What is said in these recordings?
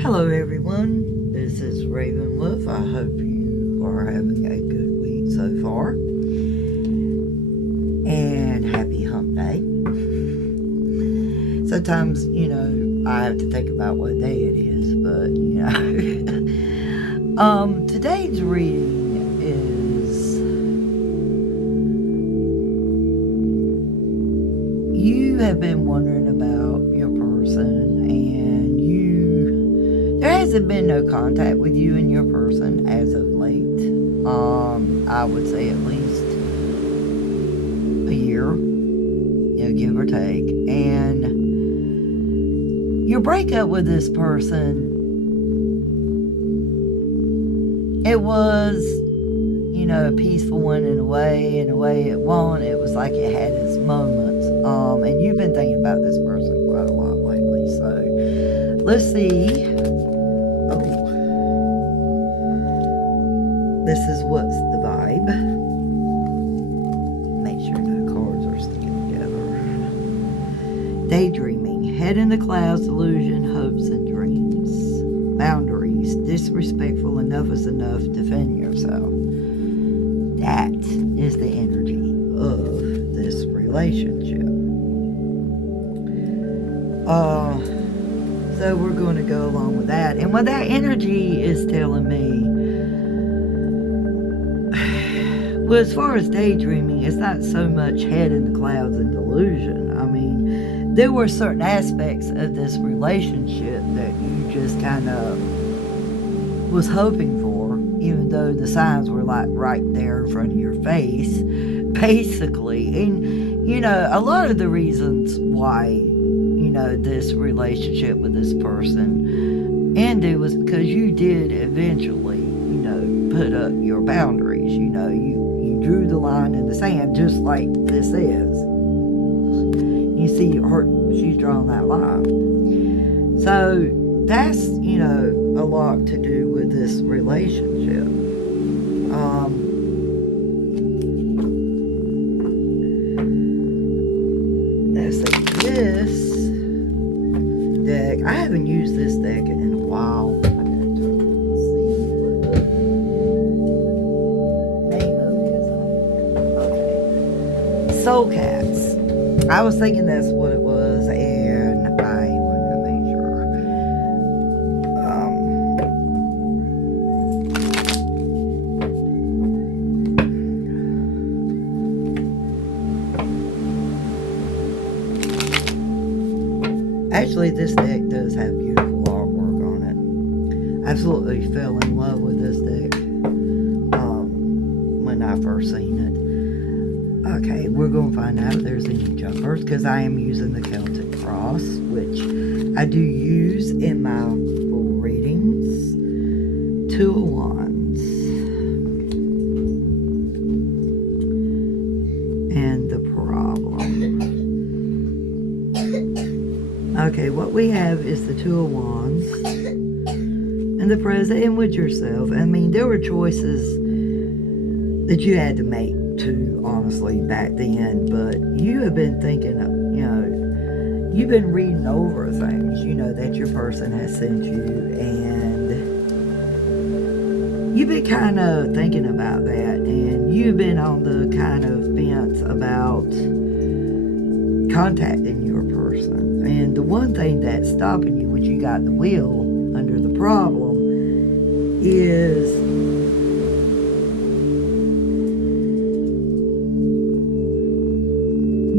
Hello everyone, this is Ravenwolf. I hope you are having a good week so far. And happy hump day. Sometimes, I have to think about what day it is, but, today's reading is, you have been wondering about your person and there hasn't been no contact with you and your person as of late. I would say at least a year, give or take. And your breakup with this person, it was, a peaceful one in a way it won't. It was like it had its moments. And you've been thinking about this person quite a lot lately. So let's see. This is what's the vibe. Make sure no cards are sticking together. Daydreaming. Head in the clouds, illusion, hopes, and dreams. Boundaries. Disrespectful. Enough is enough. Defend yourself. That is the energy of this relationship. So we're going to go along with that. And what that energy is telling me, well, as far as daydreaming, it's not so much head in the clouds and delusion. I mean, there were certain aspects of this relationship that you just kind of was hoping for, even though the signs were like right there in front of your face, basically. And, a lot of the reasons why, this relationship with this person ended was because you did eventually, put up your boundaries. You drew the line in the sand, just like this is. You see, she's drawn that line. So that's, a lot to do with this relationship. Let's see, this deck, I haven't used this deck in a while. Soul Cats. I was thinking that's what it was, and I wanted to make sure. Actually, this deck does have beautiful artwork on it. I absolutely fell in love with this deck when I first seen it. Okay, we're going to find out if there's any jumpers, because I am using the Celtic Cross, which I do use in my full readings. Two of Wands. And the problem. Okay, what we have is the Two of Wands. And the present, and with yourself. I mean, there were choices that you had to make too, honestly, back then, but you have been thinking of, you've been reading over things, that your person has sent you, and you've been kind of thinking about that, and you've been on the kind of fence about contacting your person. And the one thing that's stopping you, which you got the wheel under the problem, is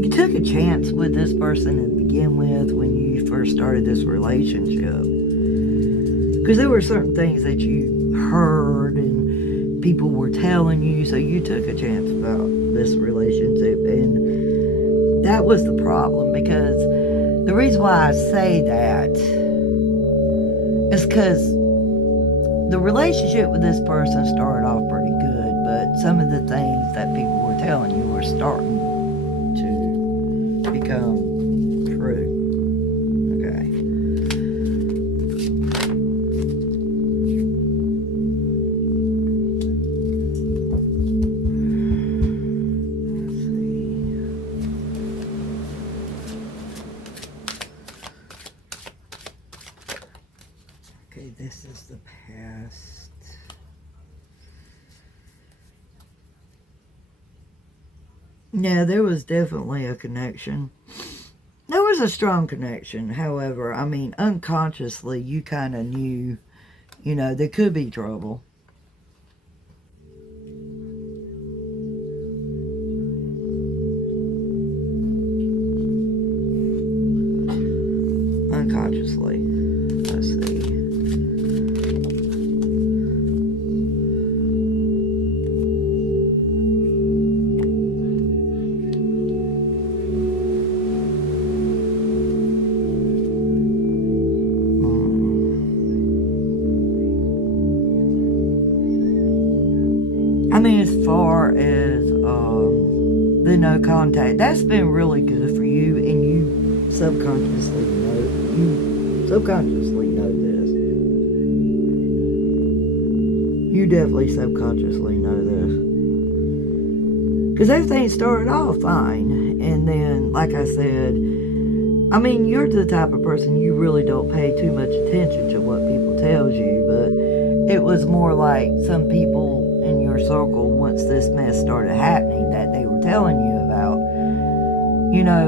you took a chance with this person to begin with when you first started this relationship. Because there were certain things that you heard and people were telling you, so you took a chance about this relationship. And that was the problem, because the reason why I say that is because the relationship with this person started off pretty good, but some of the things that people were telling you were starting to become true. Okay. Let's see. Okay, this is the past. Yeah, there was definitely a connection. There was a strong connection. However, I mean, unconsciously, you kind of knew, there could be trouble. Unconsciously. Let's see. I mean, as far as the no contact, that's been really good for you, and you subconsciously know this. You definitely subconsciously know this. Because everything started off fine, and then, like I said, I mean, you're the type of person, you really don't pay too much attention to what people tells you, but it was more like some people in your circle, once this mess started happening, that they were telling you about,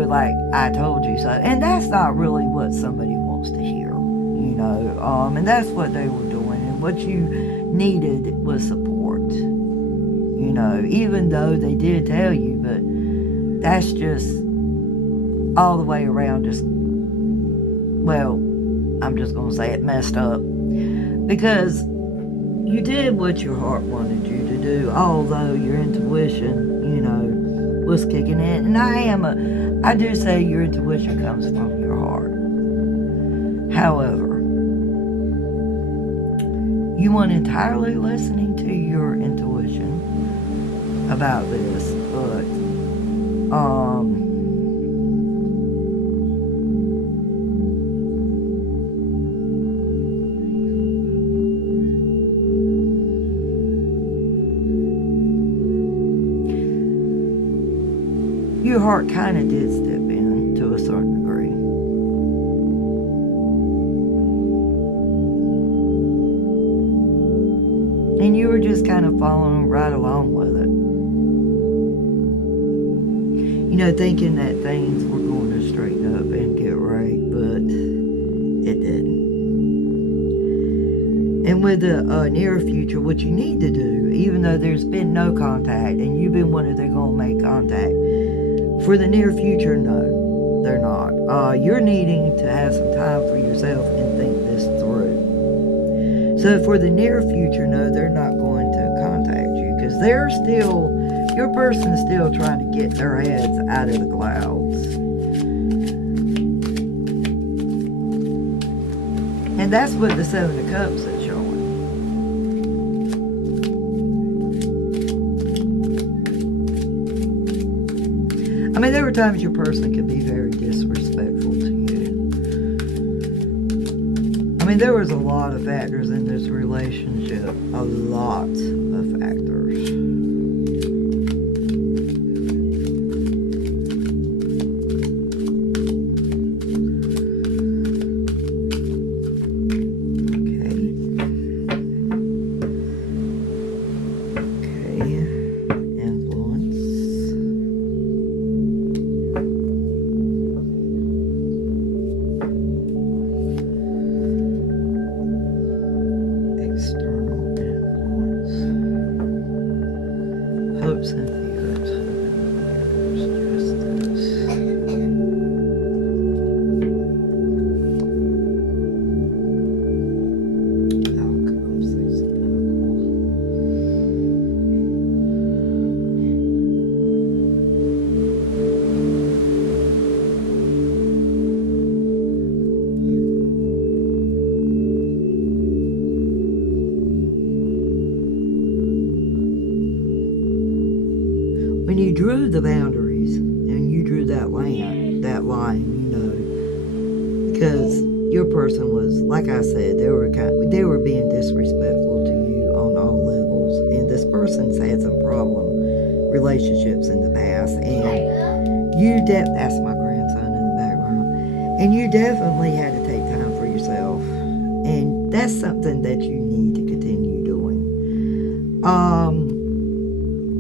like, I told you so. And that's not really what somebody wants to hear, and that's what they were doing. And what you needed was support, even though they did tell you, but that's just all the way around just, well, I'm just going to say it messed up. Because you did what your heart wanted you to do, although your intuition, was kicking in. And I do say your intuition comes from your heart. However, you weren't entirely listening to your intuition about this, but, your heart kind of did step in to a certain degree. And you were just kind of following right along with it. Thinking that things were going to straighten up and get right, but it didn't. And with the near future, what you need to do, even though there's been no contact, and you've been wondering if they're going to make contact, for the near future, no, they're not. You're needing to have some time for yourself and think this through. So for the near future, no, they're not going to contact you, because your person's still trying to get their heads out of the clouds. And that's what the Seven of Cups is showing. I mean, there were times your person could be very disrespectful to you. I mean, there was a lot of factors in this relationship. A lot of factors. Hopes and fears, outcomes, when you drew the boundaries and you drew that line, because your person was, like I said, they were being disrespectful to you on all levels, and this person's had some relationships in the past, and that's my grandson in the background, and you definitely had to take time for yourself, and that's something that you need to continue doing.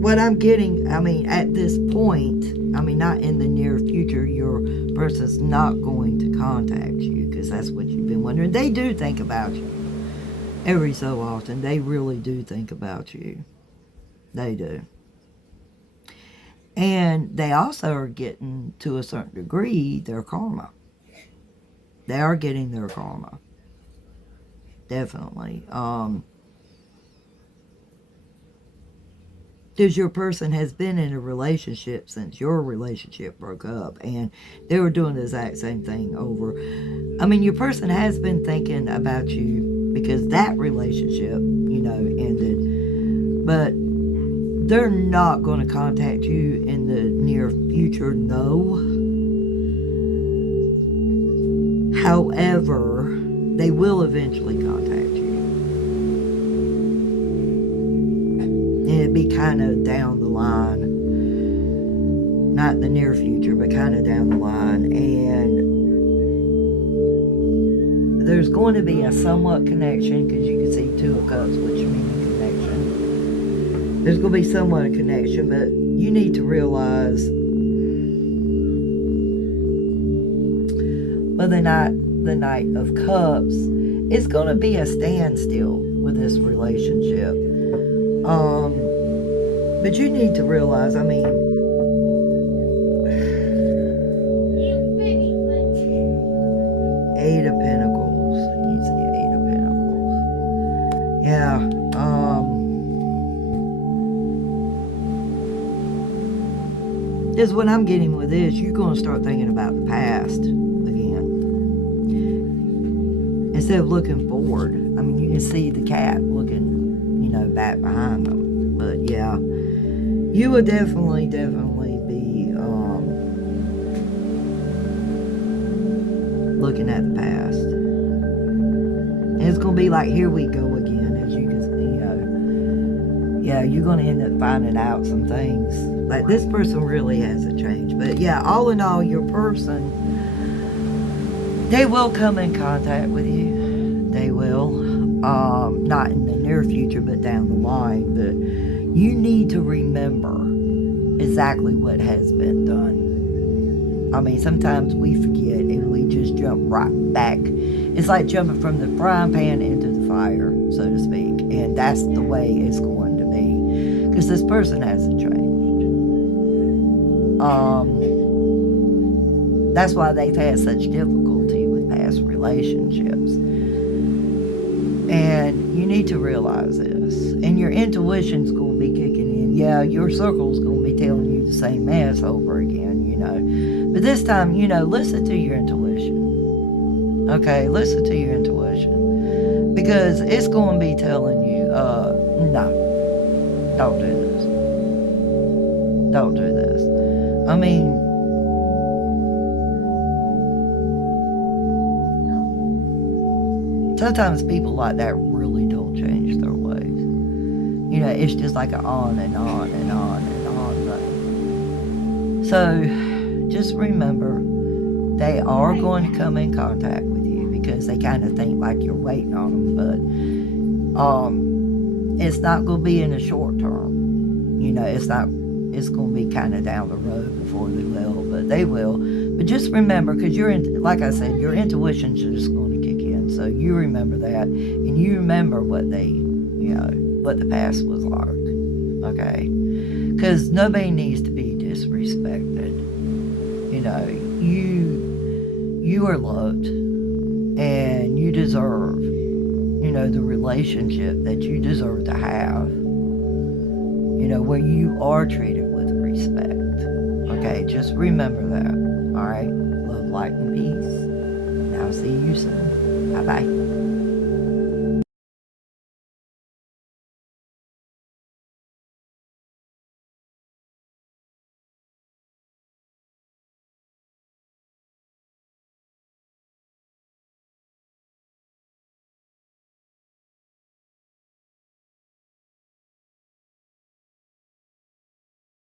What I'm getting, at this point, not in the near future, your person's not going to contact you because that's what you've been wondering. They do think about you every so often. They really do think about you. They do. And they also are getting, to a certain degree, their karma. They are getting their karma. Definitely. Because your person has been in a relationship since your relationship broke up, and they were doing the exact same thing over. Your person has been thinking about you because that relationship, ended. But they're not going to contact you in the near future, no. However, they will eventually contact you. It'd be kind of down the line. Not in the near future, but kind of down the line. And there's going to be a somewhat connection, because you can see 2 of Cups, which means connection. There's going to be somewhat a connection, but you need to realize, well, the Knight of Cups, it's going to be a standstill with this relationship. But you need to realize, Eight of Pentacles. You see 8 of Pentacles. Yeah. Is what I'm getting with this. You're going to start thinking about the past again. Instead of looking forward. You can see the cat looking, back behind them. But yeah, you would definitely be looking at the past. And it's going to be like, here we go again, as you can see, yeah, you're going to end up finding out some things. Like, this person really hasn't changed. But yeah, all in all, your person, they will come in contact with you. They will. Not in the near future, but down the line. But you need to remember exactly what has been done. Sometimes we forget and we just jump right back. It's like jumping from the frying pan into the fire, so to speak. And that's the way it's going to be. Because this person hasn't changed. That's why they've had such difficulty with past relationships. And you need to realize this. And your intuition's going to be kicking in. Yeah, your circle's going to be telling you the same mess over again, But this time, listen to your intuition. Okay, listen to your intuition. Because it's going to be telling you, no, don't do this. Don't do this. Sometimes people like that really don't change their ways. It's just like an on and on and on and on thing. So, just remember, they are going to come in contact with you because they kind of think like you're waiting on them. But, it's not going to be in the short term. It's going to be kind of down the road before they will, but they will. But just remember, because like I said, your intuition's just going to kick in. So you remember that, and you remember what what the past was like, okay? Because nobody needs to be disrespected. You are loved, and you deserve, the relationship that you deserve to have, where you are treated with respect, okay? Just remember that, all right? Love, light, and peace. And I'll see you soon. Bye-bye.